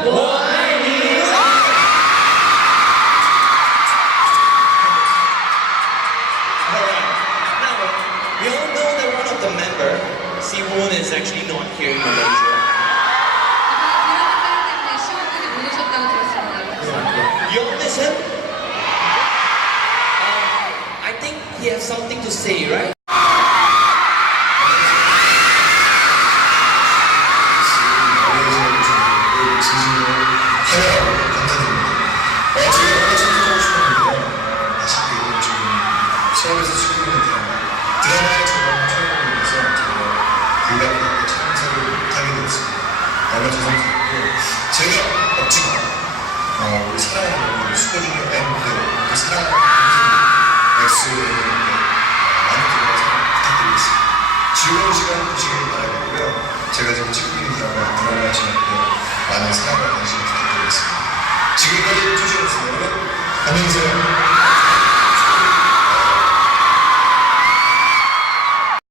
We all know that one of the member, Siwon, is actually not here in Malaysia. You all miss him? I think he has something to say, right? 서울에서 출근했다. 드라마에 저랑 촬영하면서 제가 불가피하게 촬영사를 못하게 되었습니다. 너무 죄송스럽고 제가 없지만 우리 사랑하는 우리 슈퍼주니어 멤버들 그 사랑하는 엑소의 많은 기대와 사랑 부탁드리겠습니다. 즐거운 시간 보시길 바라겠고요. 제가 지금 찍고 있는 드라마 제목도 많은 사랑과 관심 부탁드리겠습니다. 지금까지 해주신 여러분 안녕히 계세요.